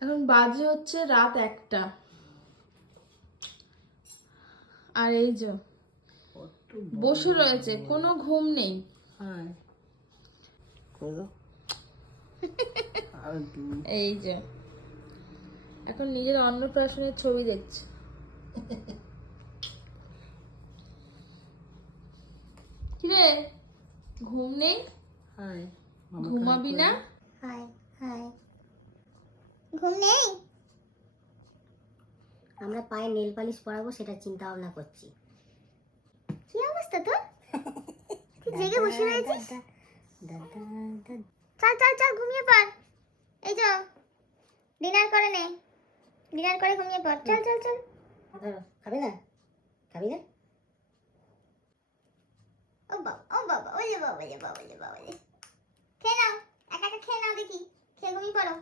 এখন বাজে হচ্ছে রাত 1টা। আর এই যে বসে রয়েছে, কোনো ঘুম নেই। এই যে এখন নিজের অন্নপ্রাশনের ছবি দেখছে। কিরে ঘুম নেই? ঘুমাবি না? হাই হাই, ঘুম নেই? আমরা পায়ে নেল পালিশ পরাবো সেটা চিন্তা ভাবনা করছি। কি অবস্থা তোর? তুই জেগে বসে রয়েছিস? চল চল চল ঘুমিয়ে পড়। এই যে ডিনার করে নে, ডিনার করে ঘুমিয়ে পড়। চল চল চল। খাবি না? খাবি না? ও বাবা, ওলে বাবা, খেয়ে নাও, একা একা খেয়ে নাও, দেখি খেয়ে ঘুমিয়ে পড়ো।